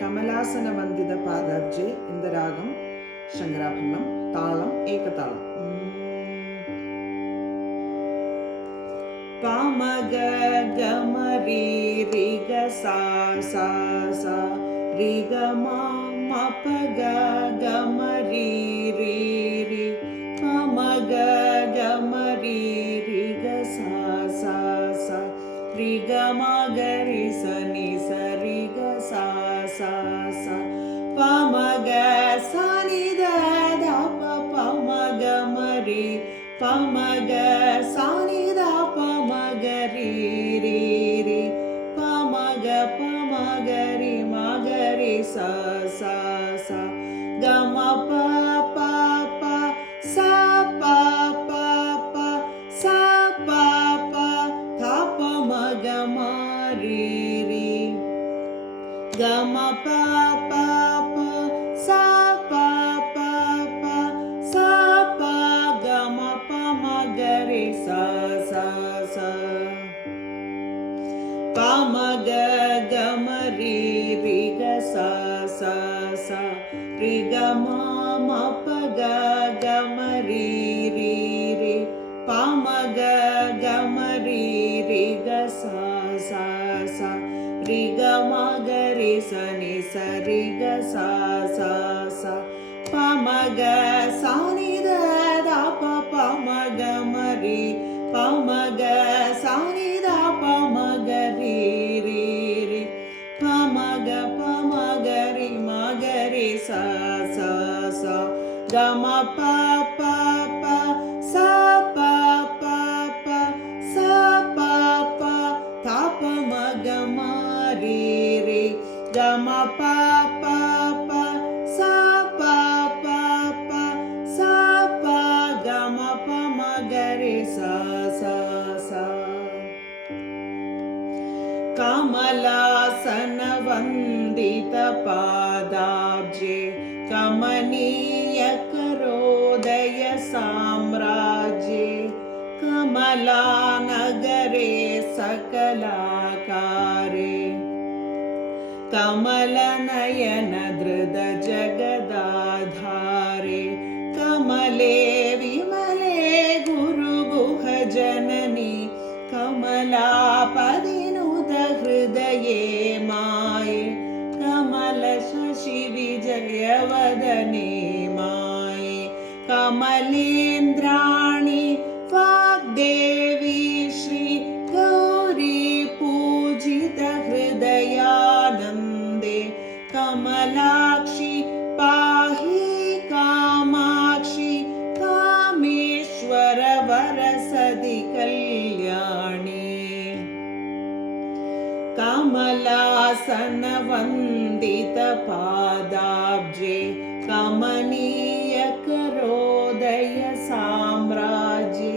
കമലാസനവന്ദിത പാദാബ്ജെ in the ragam Shankarabharanam, താളം ഏകതാളം. പമഗ ഗമരി രിഗ സാ സാ സാ രിഗ മപഗ ഗമരി രി രി പമഗ ഗമരി രിഗ സാ സാ സാ രിഗ മഗരി സനി സരിഗ സാ സാ സാ പമഗ സനി ദ പ പമഗ മരി പമഗ സനി ദ പമഗരി രി രി പമഗ പമഗരി മഗരി സ സ സ ഗമ പ പ പ സ പ പ പ സ പ പ ധ പമഗ മരി രി ഗമ പ പ പ സ പ പ പ സ പ ഗമ പമഗരി സ സ സ പമഗ ഗമരി രിഗ സ സ സ രിഗ മപഗ ഗമരി രി രി പമഗ ഗമരി രിഗ സ സ സ രിഗ മഗരി സനി സരിഗ സ സ സ പമഗ സനി ദ പ പമഗ മരി പമഗ സനി ദ പമഗരി രി രി പമഗ പമഗരി മഗരി സ സ സ ഗമ പ പ പ സ പ പ പ സ പ പ ധ പമഗ മരി രി ഗമ പ പ പ സ പ പ പ സ പ ഗമ പമഗരി സ സ സ കമലാസന വന്ദിത പാദാബ്ജെ കമനീയ കരോദയ സാമ്രാജ്യേ കമലാനഗരേ സകലാകാരേ കമലനയന ധൃത ജഗദാധാരേ കമലേ വിമലേ ഗുരുഗുഹ ജനനി കമലാപതിനുത ഹൃദയേ മായേ കമല ശശി വിജയവദനേ മായേ കമലേന്ദ്രാണി വാഗ്ദേവി ശ്രീ ഗൗരി പൂജിത ഹൃദയാനന്ദേ കമലാക്ഷി പാഹി കാമാക്ഷി കാമേശ്വര വരസതി കല്യാണി കമലാസന വന്ദിത പാദാബ്ജെ കമനീയ കരോദയ സാമ്രാജ്യേ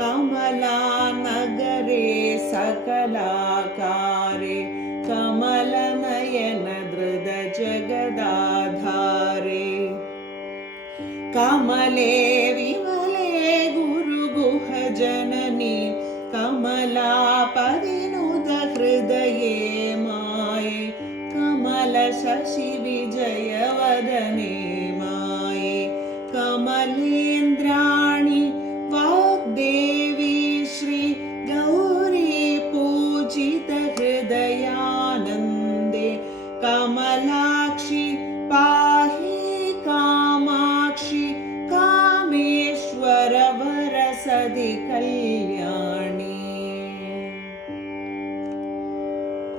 കമലാനഗരേ സകലാകാരേ കമലനയന ധൃത ജഗദാധാരേ കമലേ വിമലേ ഗുരുഗുഹ ജനനി കമലാപതിനുത ഹൃദയേ മായേ കമല ശശി വിജയവദനേ മായേ കമലേന്ദ്രാണി വാഗ്ദേവി ശ്രീ ഗൗരി പൂജിത ഹൃദയാനന്ദേ കമലാക്ഷി പാഹി കാമാക്ഷി കാമേശ്വര വരസതി കല്യാണി